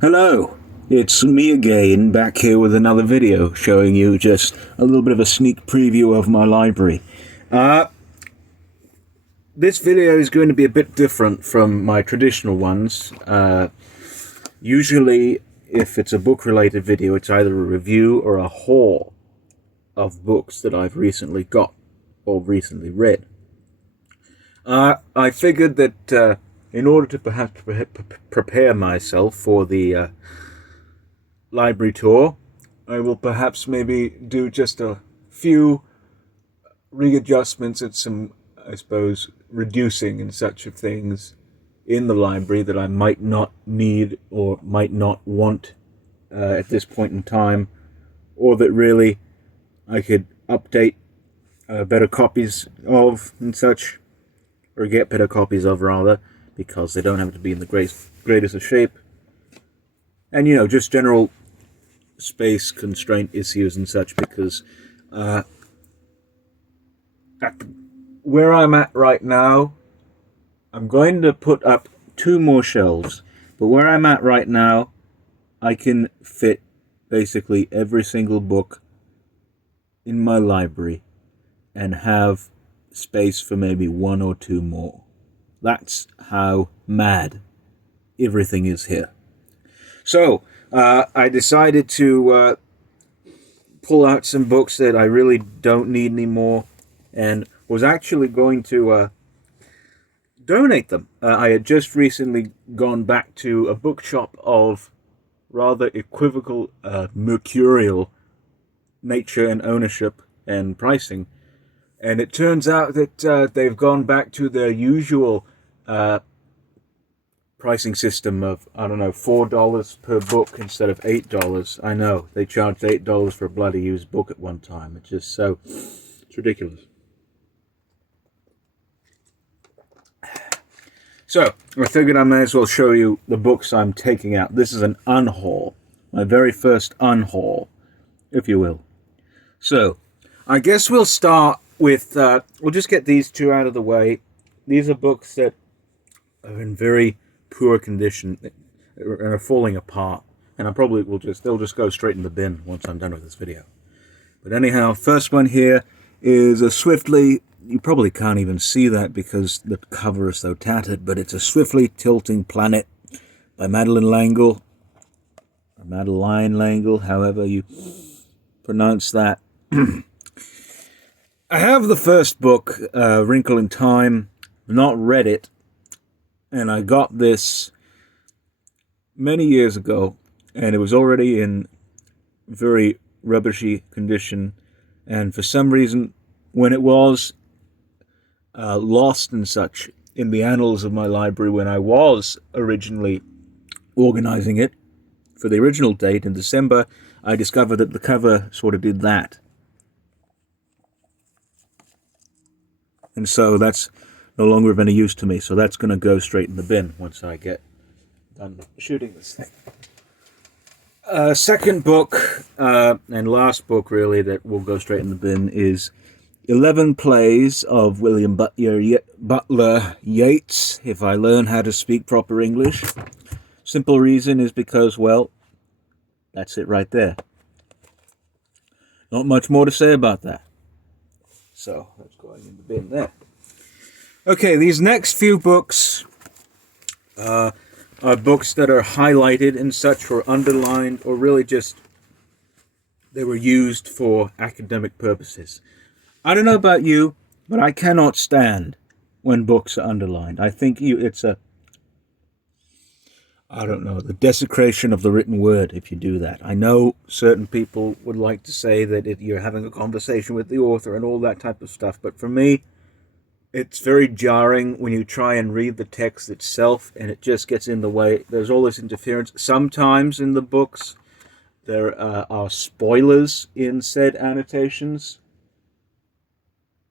Hello, it's me again, back here with another video showing you just a little bit of a sneak preview of my library. This video is going to be a bit different from my traditional ones. Usually, if it's a book-related video, it's either a review or a haul of books that I've recently got or recently read. I figured that in order to perhaps prepare myself for the library tour, I will perhaps maybe do just a few readjustments and some, I suppose, reducing and such of things in the library that I might not need or might not want at this point in time, or that really I could update better copies of and such, or get better copies of rather, because they don't have to be in the greatest of shape. And, you know, just general space constraint issues and such, because where I'm at right now, I'm going to put up 2 more shelves, but where I'm at right now, I can fit basically every single book in my library and have space for maybe 1 or 2 more. That's how mad everything is here. So, I decided to pull out some books that I really don't need anymore, and was actually going to donate them. I had just recently gone back to a bookshop of rather equivocal, mercurial nature and ownership and pricing, and it turns out that they've gone back to their usual pricing system of, I don't know, $4 per book instead of $8. I know, they charged $8 for a bloody used book at one time. It's just so, it's ridiculous. So, I figured I may as well show you the books I'm taking out. This is an unhaul, my very first unhaul, if you will. So, I guess we'll start with, we'll just get these 2 out of the way. These are books that are in very poor condition and are falling apart, and I probably will they'll just go straight in the bin once I'm done with this video. But anyhow, first one here is a swiftly, you probably can't even see that because the cover is so tattered, but it's a Swiftly Tilting Planet by Madeline L'Engle, or Madeline L'Engle, however you pronounce that. I have the first book, Wrinkle in Time, not read it, and I got this many years ago, and it was already in very rubbishy condition, and for some reason, when it was lost and such in the annals of my library when I was originally organizing it for the original date in December, I discovered that the cover sort of did that. And so that's no longer of any use to me, so that's going to go straight in the bin once I get done shooting this thing. Second book, and last book really that will go straight in the bin, is 11 Plays of William Butler Yeats, if I learn how to speak proper English. Simple reason is because, well, that's it right there. Not much more to say about that. So, that's going in the bin there. Okay, these next few books are books that are highlighted and such, or underlined, or really just they were used for academic purposes. I don't know about you, but I cannot stand when books are underlined. I think it's the desecration of the written word if you do that. I know certain people would like to say that you're having a conversation with the author and all that type of stuff, but for me, it's very jarring when you try and read the text itself and it just gets in the way. There's all this interference. Sometimes in the books, there are spoilers in said annotations.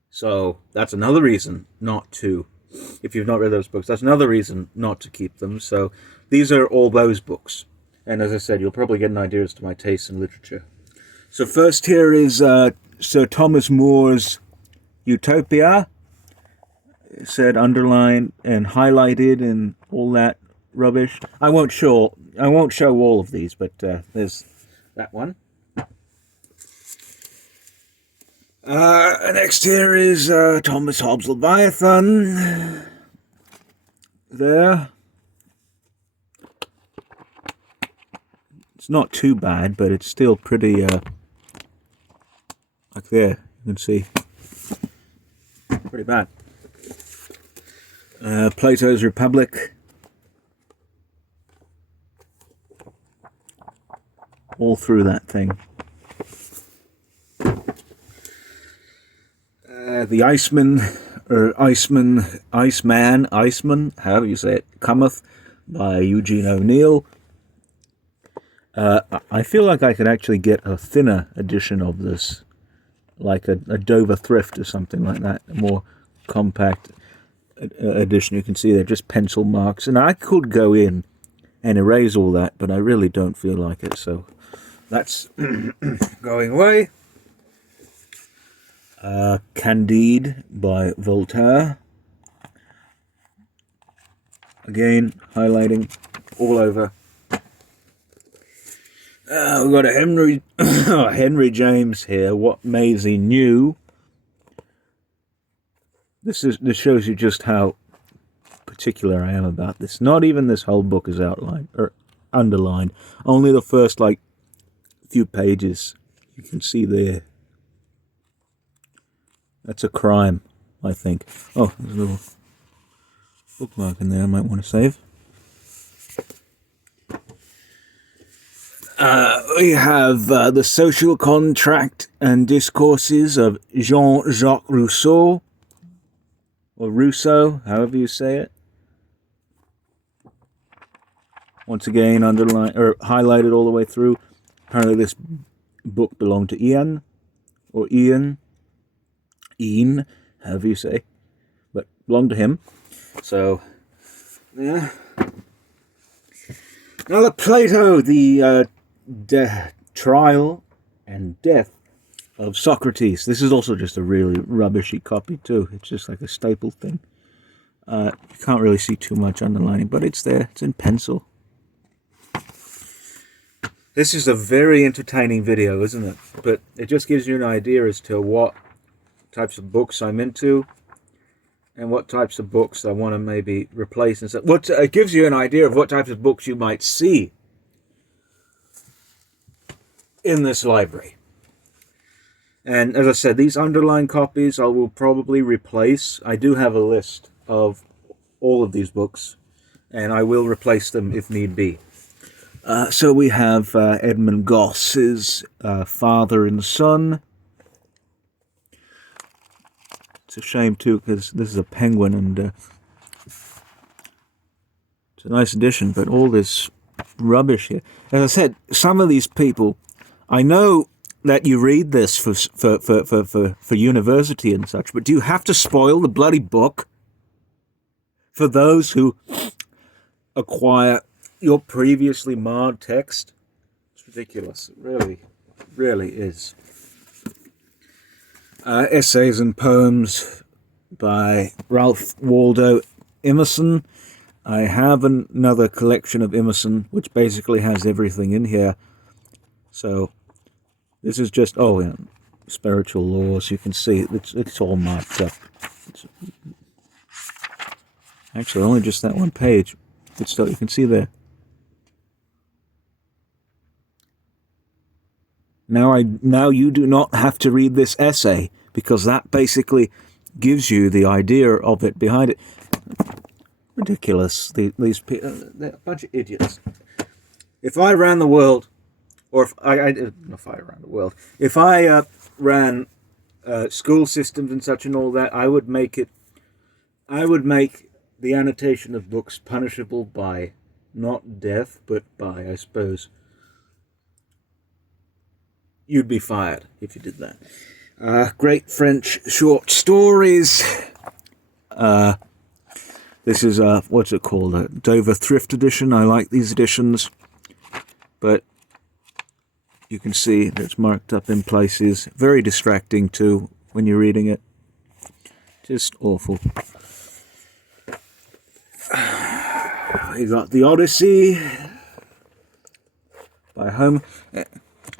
So that's another reason not to, if you've not read those books, that's another reason not to keep them. So these are all those books. And as I said, you'll probably get an idea as to my taste in literature. So first here is Sir Thomas More's Utopia. It said underlined and highlighted and all that rubbish. I won't show I won't show all of these, but there's that one. Next here is Thomas Hobbes' Leviathan. There. It's not too bad, but it's still pretty, like there, you can see. Pretty bad. Plato's Republic. All through that thing. The Iceman, Iceman, however you say it, Cometh by Eugene O'Neill. I feel like I could actually get a thinner edition of this, like a Dover Thrift or something like that, a more compact edition. You can see they're just pencil marks, and I could go in and erase all that, but I really don't feel like it, so that's going away. Candide by Voltaire. Again, highlighting all over. We've got a Henry James here. What Maisie Knew. This shows you just how particular I am about this. Not even this whole book is outlined or underlined. Only the first few pages. You can see there. That's a crime, I think. Oh, there's a little bookmark in there I might want to save. We have The Social Contract and Discourses of Jean-Jacques Rousseau, or Rousseau, however you say it. Once again, underlined or highlighted all the way through. Apparently this book belonged to Ian, however you say, but belonged to him. So, yeah. Another Plato, the trial and death of Socrates. This is also just a really rubbishy copy too. It's just like a staple thing. You can't really see too much underlining, but it's there. It's in pencil. This is a very entertaining video, isn't it? But it just gives you an idea as to what types of books I'm into and what types of books I want to maybe replace. And so, it gives you an idea of what types of books you might see in this library. And as I said, these underlined copies I will probably replace. I do have a list of all of these books, and I will replace them if need be. So we have Edmund Goss's Father and Son. It's a shame too, because this is a Penguin, and it's a nice edition, but all this rubbish here. As I said, some of these people, I know that you read this for university and such, but do you have to spoil the bloody book for those who acquire your previously marred text? It's ridiculous. It really is. Essays and Poems by Ralph Waldo Emerson. I have another collection of Emerson, which basically has everything in here. So this is just, spiritual laws. You can see it's all marked up. Actually, only just that one page. But still, you can see there. Now you do not have to read this essay, because that basically gives you the idea of it behind it. Ridiculous. These people, they're a bunch of idiots. If I ran the world, or if I ran school systems and such and all that, I would make the annotation of books punishable by not death, but by, I suppose, you'd be fired if you did that. Great French short stories. This is what's it called? A Dover Thrift edition. I like these editions, but you can see it's marked up in places. Very distracting too when you're reading it. Just awful. You got the Odyssey by Home.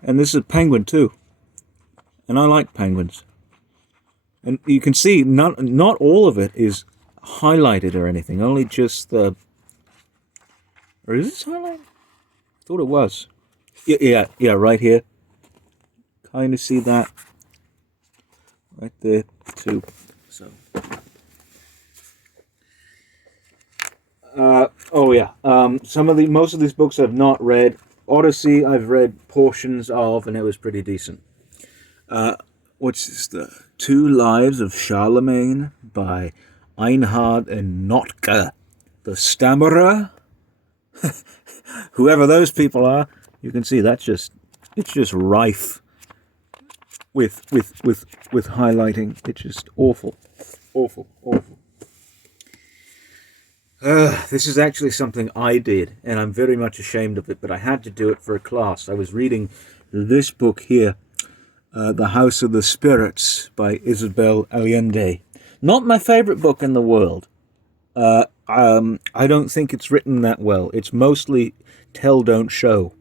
And this is a penguin too. And I like penguins. And you can see not all of it is highlighted or anything, only just the... Or is this highlighted? I thought it was. Yeah, right here. Kind of see that. Right there too. So... most of these books I've not read. Odyssey I've read portions of, and it was pretty decent. What's this? The Two Lives of Charlemagne by Einhard and Notke, the Stammerer. Whoever those people are, you can see it's just rife with highlighting. It's just awful. This is actually something I did, and I'm very much ashamed of it, but I had to do it for a class. I was reading this book here, The House of the Spirits by Isabel Allende. Not my favorite book in the world. I don't think it's written that well. It's mostly tell, don't show,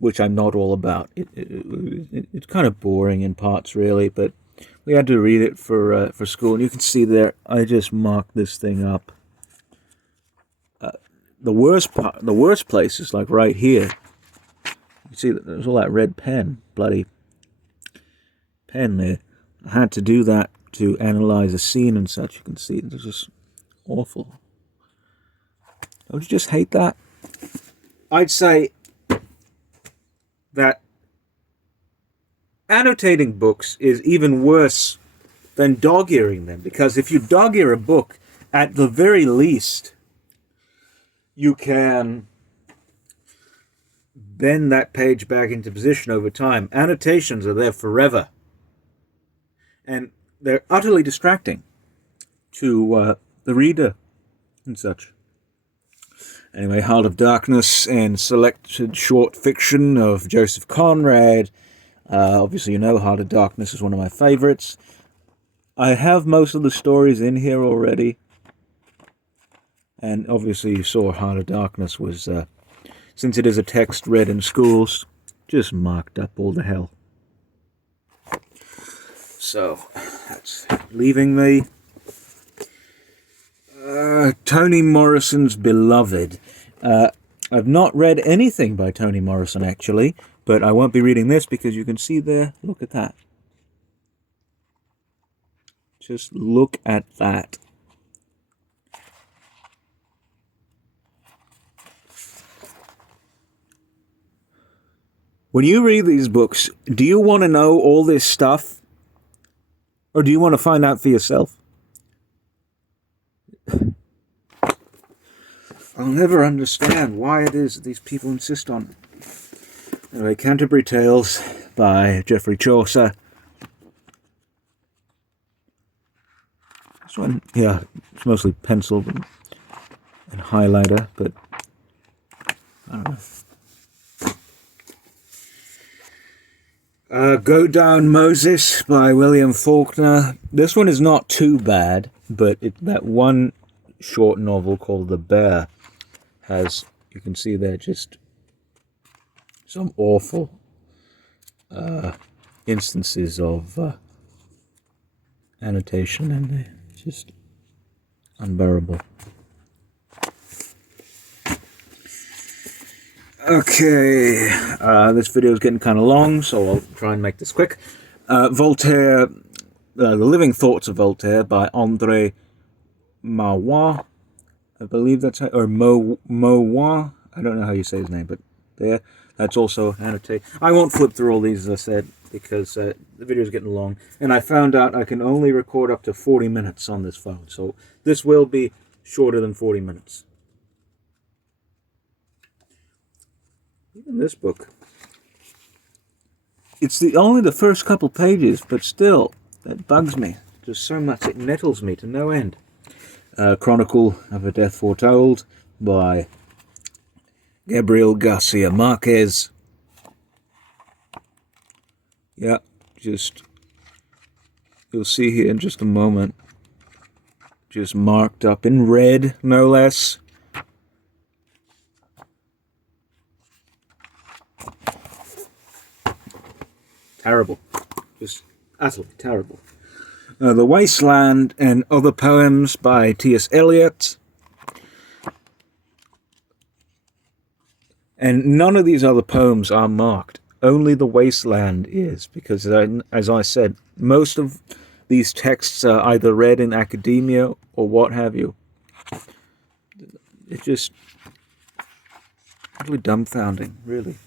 which I'm not all about. It's kind of boring in parts, really, but we had to read it for school, and you can see there, I just marked this thing up. The worst place is like right here. You see that there's all that red bloody pen there. I had to do that to analyze a scene and such. You can see it's just awful. Don't you just hate that? I'd say that annotating books is even worse than dog-earing them, because if you dog-ear a book, at the very least, you can bend that page back into position over time. Annotations are there forever. And they're utterly distracting to the reader and such. Anyway, Halt of Darkness and selected short fiction of Joseph Conrad. Obviously, you know Halt of Darkness is one of my favorites. I have most of the stories in here already. And obviously you saw Halt of Darkness was, since it is a text read in schools, just marked up all the hell. So, that's leaving me. Toni Morrison's Beloved. I've not read anything by Toni Morrison, actually, but I won't be reading this because you can see there, look at that. Just look at that. When you read these books, do you want to know all this stuff? Or do you want to find out for yourself? I'll never understand why it is that these people insist on it. Anyway, Canterbury Tales by Geoffrey Chaucer. This one, yeah, it's mostly pencil and highlighter, but I don't know. Go Down Moses by William Faulkner. This one is not too bad, but that one short novel called The Bear has, you can see there, just some awful instances of annotation in there. Just unbearable. Okay, this video is getting kind of long, so I'll try and make this quick. Voltaire, The Living Thoughts of Voltaire by André Maurois, I believe that's how, or Maurois, I don't know how you say his name, but there, that's also annotated. I won't flip through all these, as I said, because the video is getting long, and I found out I can only record up to 40 minutes on this phone, so this will be shorter than 40 minutes. Even this book, it's only the first couple pages, but still, that bugs me just so much. It nettles me to no end. Chronicle of a Death Foretold by Gabriel Garcia Marquez. Yeah, just, you'll see here in just a moment, just marked up in red, no less. terrible. Just utterly terrible. The Wasteland and Other Poems by T.S. Eliot. And none of these other poems are marked. Only The Wasteland is, because as I said, most of these texts are either read in academia or what have you. It's just really dumbfounding, really.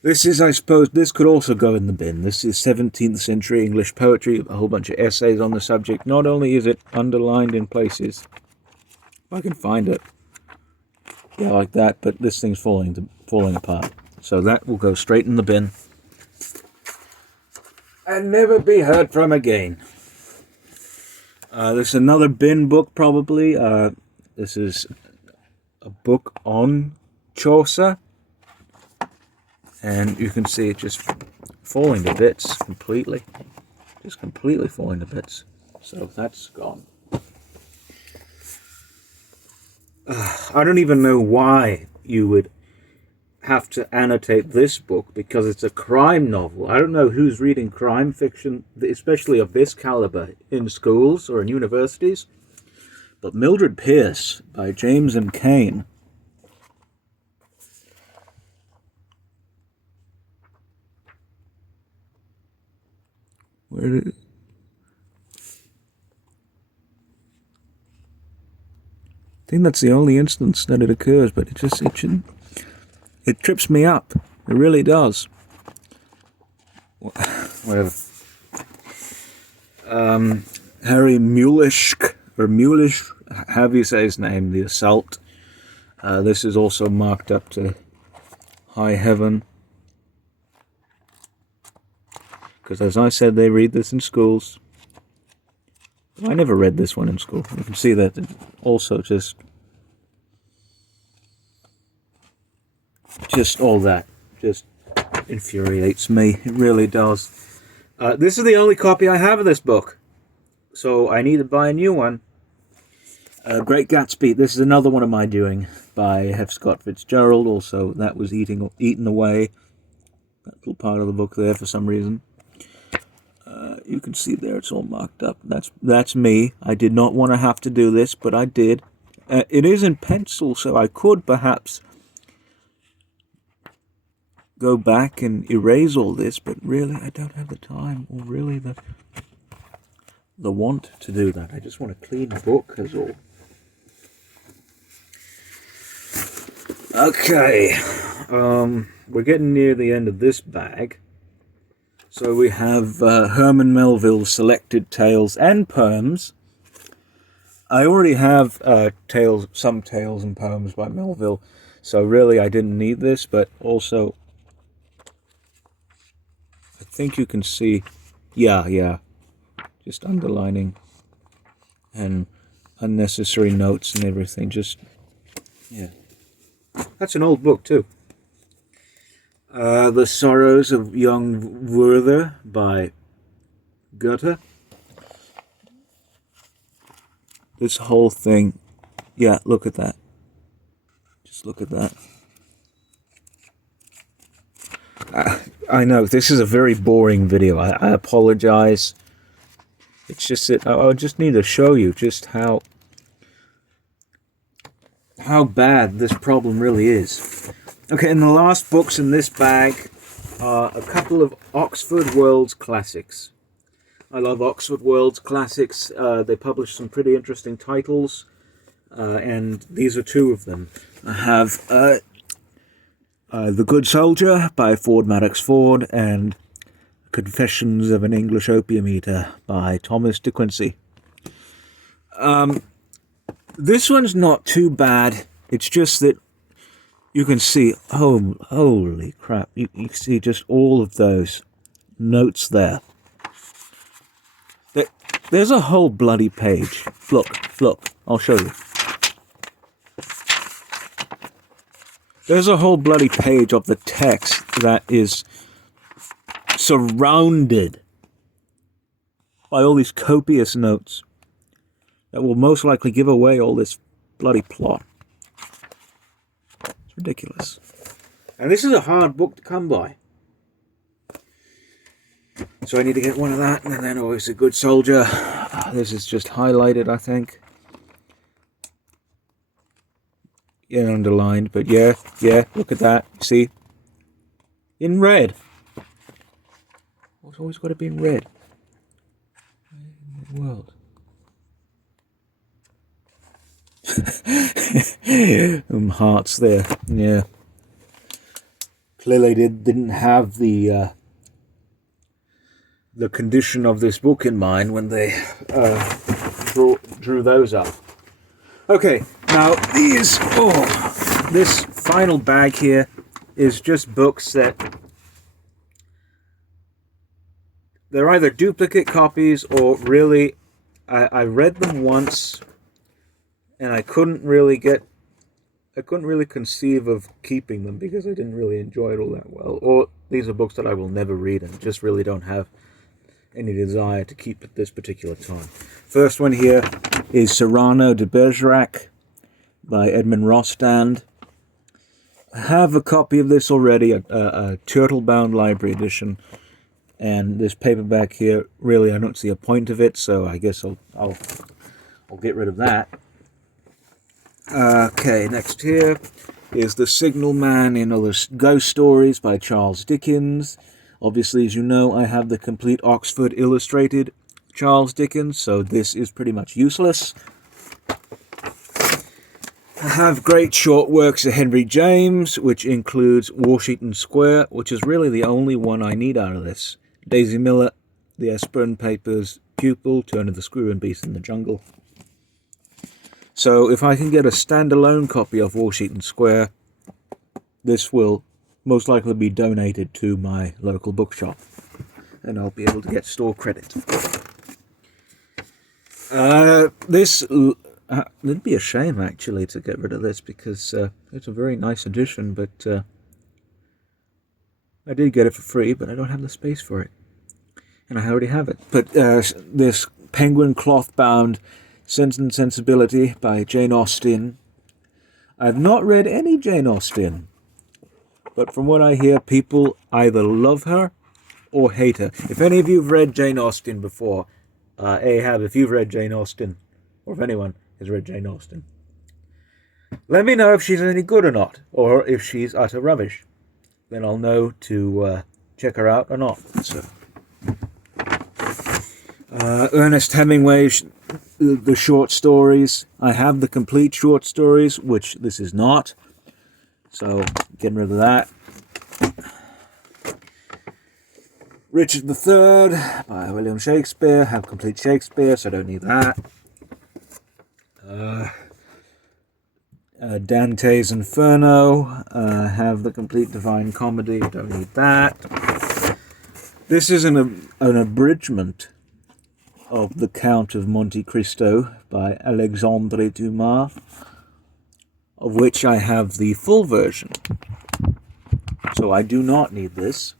This is, I suppose, this could also go in the bin. This is 17th century English poetry, a whole bunch of essays on the subject. Not only is it underlined in places, if I can find it, yeah, like that, but this thing's falling apart. So that will go straight in the bin and never be heard from again. This is another bin book, probably. This is a book on Chaucer. And you can see it just falling to bits completely. Just completely falling to bits. So that's gone. I don't even know why you would have to annotate this book, because it's a crime novel. I don't know who's reading crime fiction, especially of this caliber, in schools or in universities. But Mildred Pierce by James M. Cain. Where did it? I think that's the only instance that it occurs, but it shouldn't. It trips me up. It really does. Whatever. Harry Mulisch, however you say his name, The Assault. This is also marked up to high heaven. Because as I said, they read this in schools. I never read this one in school. You can see that it also just all that just infuriates me. It really does. This is the only copy I have of this book, so I need to buy a new one. Great Gatsby. This is another one of my doing by F. Scott Fitzgerald. Also, that was eaten away. That little part of the book there for some reason. You can see there it's all marked up. That's me. I did not want to have to do this, but I did. It is in pencil, so I could perhaps go back and erase all this, but really I don't have the time or really the want to do that. I just want a clean book as all. Okay, we're getting near the end of this bag. So we have Herman Melville's Selected Tales and Poems. I already have some tales and poems by Melville, so really I didn't need this, but also I think you can see, yeah, just underlining and unnecessary notes and everything, yeah. That's an old book too. The Sorrows of Young Werther by Goethe. This whole thing, yeah, look at that. Just look at that. I know, this is a very boring video. I apologize. It's just that I just need to show you just how bad this problem really is. Okay, and the last books in this bag are a couple of Oxford World's Classics. I love Oxford World's Classics. They publish some pretty interesting titles, and these are two of them. I have The Good Soldier by Ford Madox Ford and Confessions of an English Opium Eater by Thomas de Quincey. This one's not too bad. It's just that you can see, holy crap, you see just all of those notes there. There's a whole bloody page. Look, I'll show you. There's a whole bloody page of the text that is surrounded by all these copious notes that will most likely give away all this bloody plot. It's ridiculous. And this is a hard book to come by. So I need to get one of that, and then always a good soldier. This is just highlighted, I think. Yeah, underlined, but yeah, look at that. See? In red. It's always got to be in red. In the world. Hearts there. Yeah. Clearly didn't have the condition of this book in mind when they drew those up. Okay, now this final bag here is just books that they're either duplicate copies or really I read them once and I couldn't really conceive of keeping them because I didn't really enjoy it all that well. Or these are books that I will never read and just really don't have any desire to keep at this particular time. First one here is Serrano de Bergerac by Edmund Rossdand. I have a copy of this already, a turtle-bound library edition, and this paperback here, really I don't see a point of it, so I guess I'll get rid of that. Okay, next here is The Signalman in Other Ghost Stories by Charles Dickens. Obviously, as you know, I have the complete Oxford Illustrated Charles Dickens, so this is pretty much useless. I have great short works of Henry James, which includes Washington Square, which is really the only one I need out of this. Daisy Miller, The Esperon Papers, Pupil, Turn of the Screw and Beast in the Jungle. So if I can get a standalone copy of Washington Square, this will most likely be donated to my local bookshop, and I'll be able to get store credit. It'd be a shame actually to get rid of this because it's a very nice edition, but I did get it for free, but I don't have the space for it, and I already have it. But this penguin cloth-bound Sense and Sensibility by Jane Austen. I've not read any Jane Austen, but from what I hear, people either love her or hate her. If any of you have read Jane Austen before, Ahab, if you've read Jane Austen, or if anyone has read Jane Austen, let me know if she's any good or not, or if she's utter rubbish. Then I'll know to check her out or not. So, Ernest Hemingway, the short stories. I have the complete short stories, which this is not. So, getting rid of that. Richard III by William Shakespeare. Have complete Shakespeare, so I don't need that. Dante's Inferno. Have the complete Divine Comedy. Don't need that. This is an abridgment of The Count of Monte Cristo by Alexandre Dumas, of which I have the full version. So I do not need this.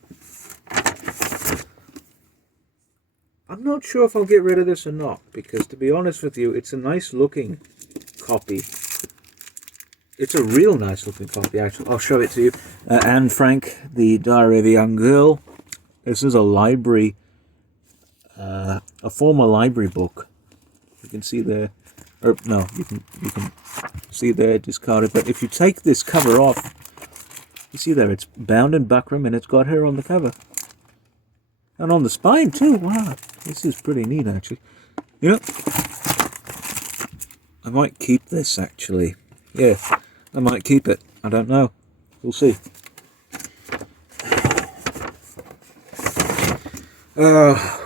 I'm not sure if I'll get rid of this or not, because to be honest with you, it's a nice looking copy. It's a real nice looking copy, actually. I'll show it to you. Anne Frank, The Diary of a Young Girl. This is a library, a former library book. You can see there, or no, you can see there discarded. But if you take this cover off, you see there, it's bound in buckram and it's got her on the cover. And on the spine too, wow. This is pretty neat actually. You know, I might keep this actually. Yeah, I might keep it. I don't know. We'll see.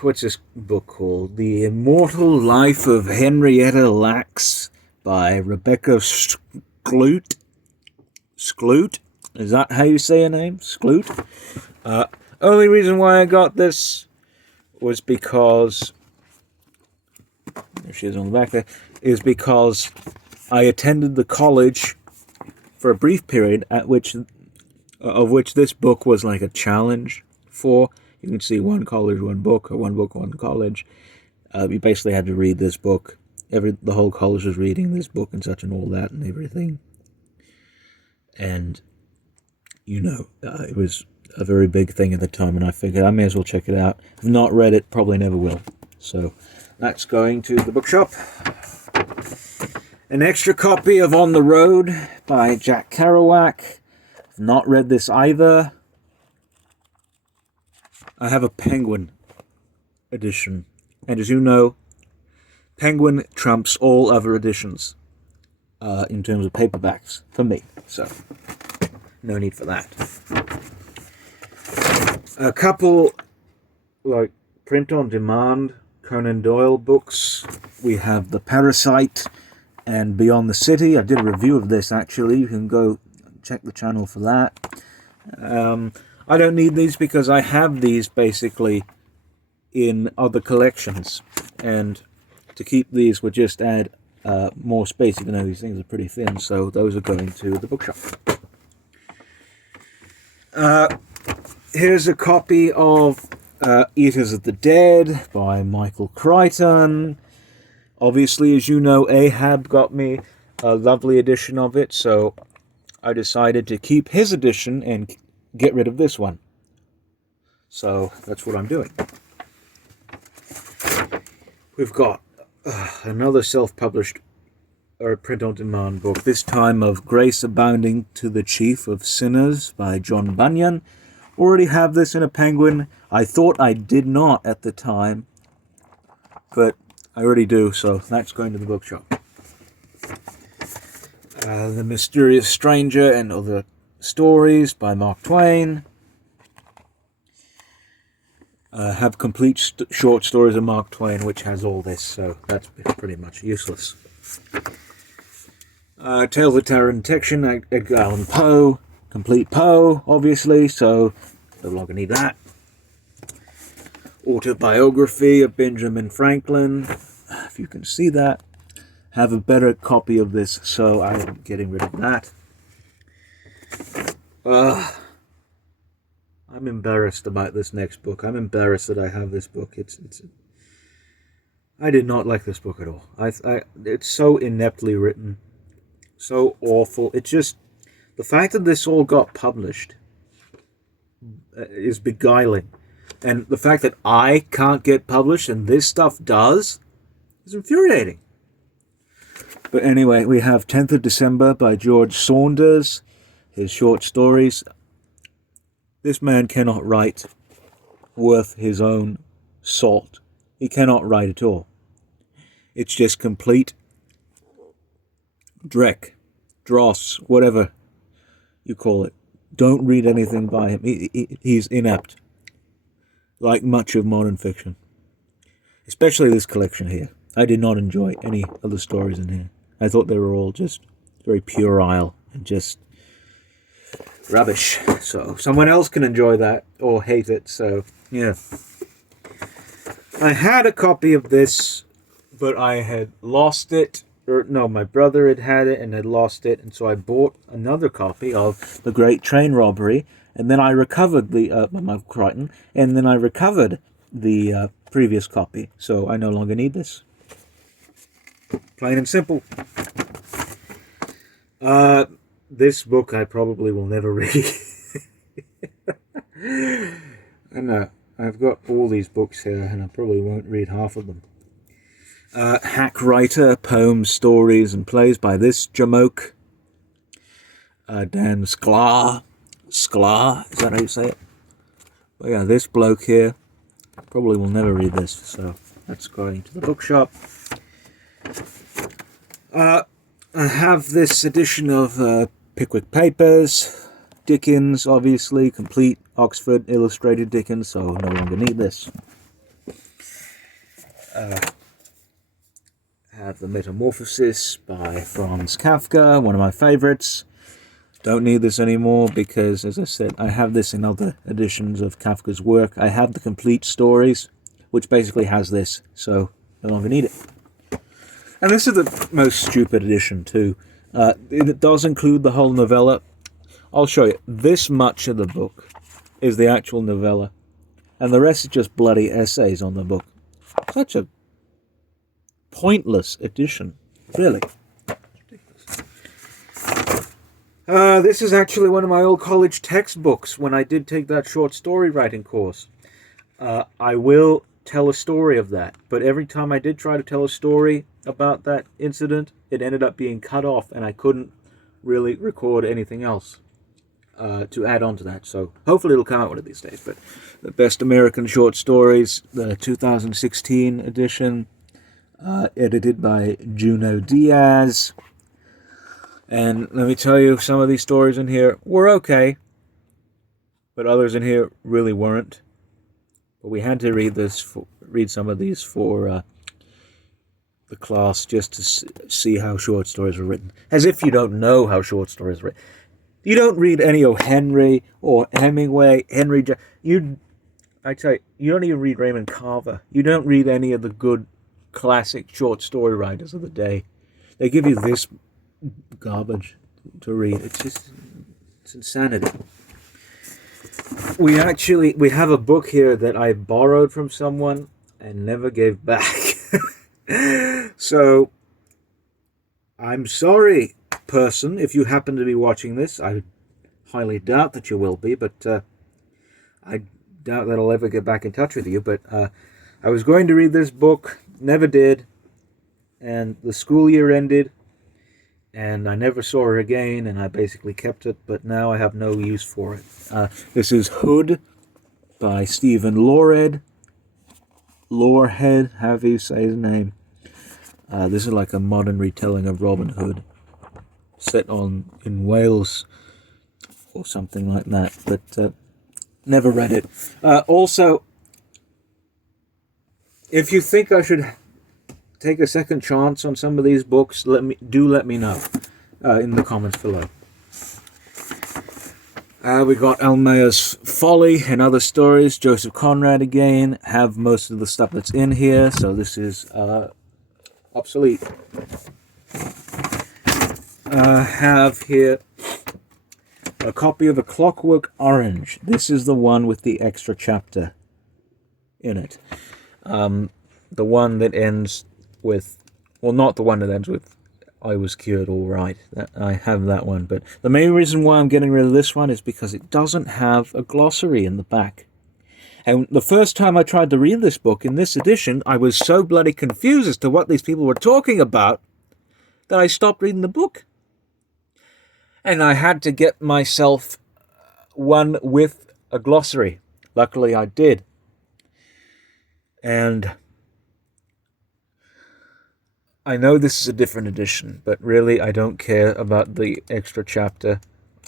What's this book called? The Immortal Life of Henrietta Lacks by Rebecca Skloot. Skloot? Is that how you say her name? Skloot? Only reason why I got this was because, there she is on the back there, is because I attended the college for a brief period of which this book was like a challenge for. You can see one college, one book, or one book, one college. You basically had to read this book. The whole college was reading this book and such and all that and everything. And, you know, it was a very big thing at the time, and I figured I may as well check it out. I've not read it, probably never will. So that's going to the bookshop. An extra copy of On the Road by Jack Kerouac. I've not read this either. I have a Penguin edition, and as you know, Penguin trumps all other editions in terms of paperbacks for me, so no need for that. A couple like print-on-demand Conan Doyle books. We have The Parasite and Beyond the City. I did a review of this, actually. You can go check the channel for that. I don't need these because I have these basically in other collections, and to keep these would just add more space, even though these things are pretty thin, so those are going to the bookshop. Here's a copy of Eaters of the Dead by Michael Crichton. Obviously, as you know, Ahab got me a lovely edition of it, so I decided to keep his edition and get rid of this one. So that's what I'm doing. We've got another self-published or print-on-demand book, this time of Grace Abounding to the Chief of Sinners by John Bunyan. Already have this in a Penguin. I thought I did not at the time, but I already do, so that's going to the bookshop. The Mysterious Stranger and Other Stories by Mark Twain. Have complete short stories of Mark Twain, which has all this, so that's pretty much useless. Tales of Terror and Detection, Edgar Allan Poe. Complete Poe, obviously, so no longer need that. Autobiography of Benjamin Franklin, if you can see that. Have a better copy of this, so I'm getting rid of that. I'm embarrassed about this next book. I'm embarrassed that I have this book. I did not like this book at all. It's so ineptly written, so awful. It's just the fact that this all got published is beguiling, and the fact that I can't get published and this stuff does is infuriating. But anyway, we have 10th of December by George Saunders, his short stories. This man cannot write worth his own salt. He cannot write at all. It's just complete dreck, dross, whatever you call it. Don't read anything by him. He's inept, like much of modern fiction. Especially this collection here. I did not enjoy any of the stories in here. I thought they were all just very puerile and just rubbish. So someone else can enjoy that or hate it, so yeah. I had a copy of this, but I had lost it. No, my brother had it and had lost it, and so I bought another copy of The Great Train Robbery, and then I recovered the Michael Crichton, and then I recovered the previous copy, so I no longer need this. Plain and simple. This book I probably will never read. I know. I've got all these books here, and I probably won't read half of them. Hack Writer, Poems, Stories, and Plays by this Jamoke. Dan Sklar. Sklar, is that how you say it? But yeah, this bloke here, probably will never read this, so that's going to the bookshop. I have this edition of Pickwick Papers, Dickens, obviously, complete Oxford Illustrated Dickens, so no longer need this. Have The Metamorphosis by Franz Kafka, one of my favourites. Don't need this anymore because, as I said, I have this in other editions of Kafka's work. I have the complete stories, which basically has this, so no longer need it. And this is the most stupid edition too. It does include the whole novella. I'll show you. This much of the book is the actual novella, and the rest is just bloody essays on the book. Such a pointless edition, really. This is actually one of my old college textbooks when I did take that short story writing course. I will tell a story of that, but every time I did try to tell a story about that incident, it ended up being cut off, and I couldn't really record anything else to add on to that. So hopefully it'll come out one of these days. But the Best American Short Stories, the 2016 edition, edited by Juno Diaz. And let me tell you, some of these stories in here were okay, but others in here really weren't. But we had to read some of these for the class just to see how short stories were written. As if you don't know how short stories are written. You don't read any O. Henry or Hemingway, I tell you, you don't even read Raymond Carver. You don't read any of the good classic short story writers of the day. They give you this garbage to read. It's insanity. We have a book here that I borrowed from someone and never gave back. So I'm sorry, person, if you happen to be watching this. I highly doubt that you will be, but I doubt that I'll ever get back in touch with you. But I was going to read this book, never did, and the school year ended, and I never saw her again, and I basically kept it, but now I have no use for it. This is Hood by Stephen Lorehead, however you say his name. This is like a modern retelling of Robin Hood, set in Wales or something like that, but never read it. Also, if you think I should take a second chance on some of these books, let me know in the comments below. We got Almayer's Folly and Other Stories. Joseph Conrad again. Have most of the stuff that's in here, so this is obsolete. Have here a copy of A Clockwork Orange. This is the one with the extra chapter in it. The one that ends with, well, not the one that ends with I was cured all right. I have that one, but the main reason why I'm getting rid of this one is because it doesn't have a glossary in the back. And the first time I tried to read this book in this edition, I was so bloody confused as to what these people were talking about that I stopped reading the book. And I had to get myself one with a glossary. Luckily I did. And I know this is a different edition, but really I don't care about the extra chapter.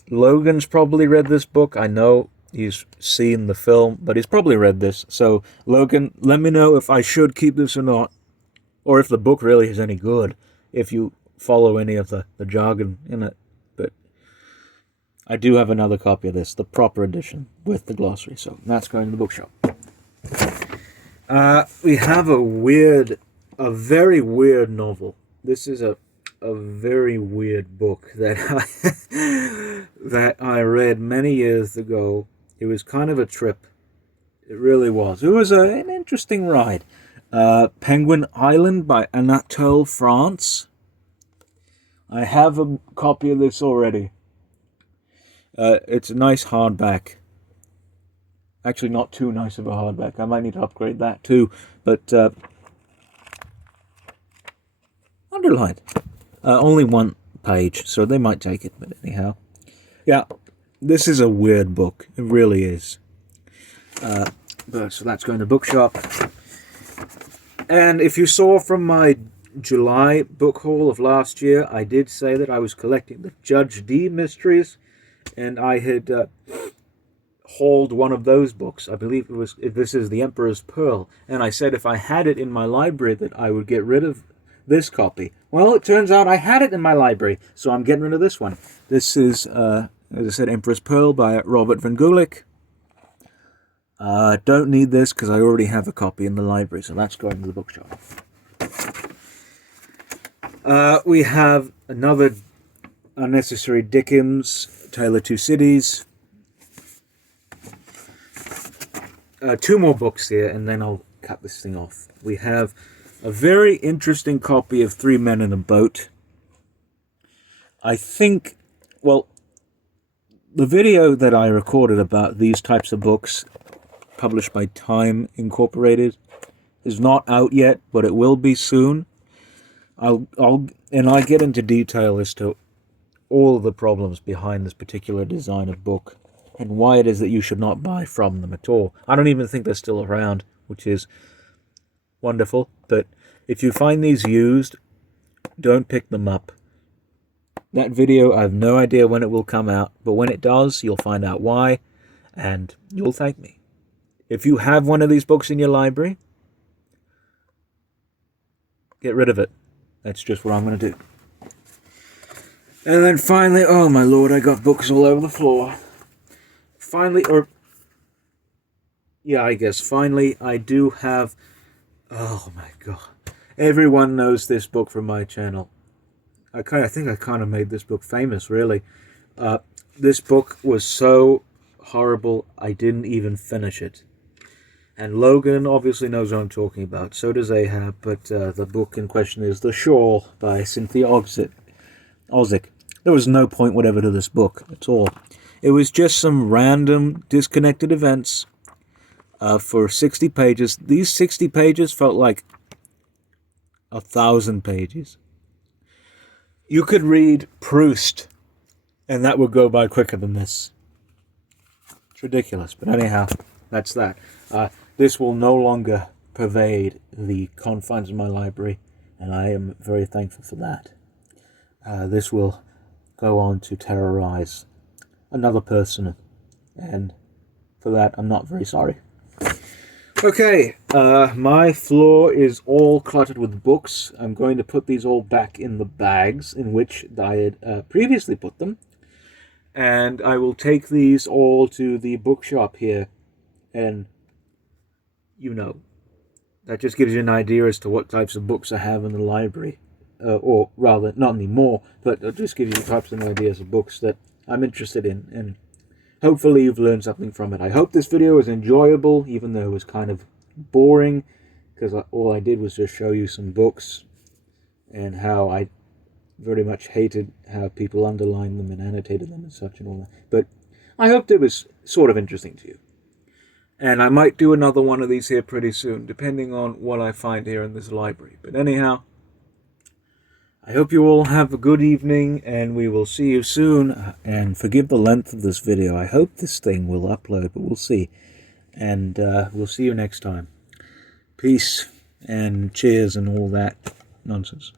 Logan's probably read this book. I know he's seen the film, but he's probably read this. So, Logan, let me know if I should keep this or not, or if the book really is any good, if you follow any of the jargon in it. But I do have another copy of this, the proper edition, with the glossary, so that's going to the bookshop. We have a very weird novel. This is a very weird book that I read many years ago. It was kind of a trip. It really was. It was an interesting ride. Penguin Island by Anatole France. I have a copy of this already. It's a nice hardback. Actually, not too nice of a hardback. I might need to upgrade that too. But underlined. Only one page, so they might take it, but anyhow. Yeah, this is a weird book. It really is. So that's going to bookshop. And if you saw from my July book haul of last year, I did say that I was collecting the Judge D mysteries, and I had hauled one of those books. I believe this is The Emperor's Pearl, and I said if I had it in my library that I would get rid of this copy. Well, it turns out I had it in my library, so I'm getting rid of this one. This is, as I said, Emperor's Pearl by Robert Van Gulik. Don't need this because I already have a copy in the library, so that's going to the bookshop. We have another unnecessary Dickens, Tale of Two Cities. Two more books here, and then I'll cut this thing off. We have a very interesting copy of Three Men in a Boat. I think, well, the video that I recorded about these types of books, published by Time Incorporated, is not out yet, but it will be soon. I get into detail as to all of the problems behind this particular design of book and why it is that you should not buy from them at all. I don't even think they're still around, which is wonderful. But if you find these used, don't pick them up. That video, I have no idea when it will come out, but when it does, you'll find out why, and you'll thank me. If you have one of these books in your library, get rid of it. That's just what I'm going to do. And then finally, oh my lord, I got books all over the floor. Finally, I do have, oh my god. Everyone knows this book from my channel. I think I kind of made this book famous, really. This book was so horrible, I didn't even finish it. And Logan obviously knows what I'm talking about. So does Ahab, but the book in question is The Shawl by Cynthia Ozick. There was no point whatever to this book at all. It was just some random disconnected events for 60 pages. These 60 pages felt like 1,000 pages. You could read Proust, and that would go by quicker than this. It's ridiculous, but anyhow, that's that. This will no longer pervade the confines of my library, and I am very thankful for that. This will go on to terrorize another person, and for that, I'm not very sorry. Okay, my floor is all cluttered with books. I'm going to put these all back in the bags in which I had previously put them. And I will take these all to the bookshop here. And, that just gives you an idea as to what types of books I have in the library. Or rather, not anymore, but it just gives you types and ideas of books that I'm interested in. And hopefully you've learned something from it. I hope this video was enjoyable, even though it was kind of boring, because all I did was just show you some books and how I very much hated how people underlined them and annotated them and such and all that. But I hoped it was sort of interesting to you. And I might do another one of these here pretty soon, depending on what I find here in this library. But anyhow, I hope you all have a good evening, and we will see you soon. And forgive the length of this video. I hope this thing will upload, but we'll see. And we'll see you next time. Peace and cheers and all that nonsense.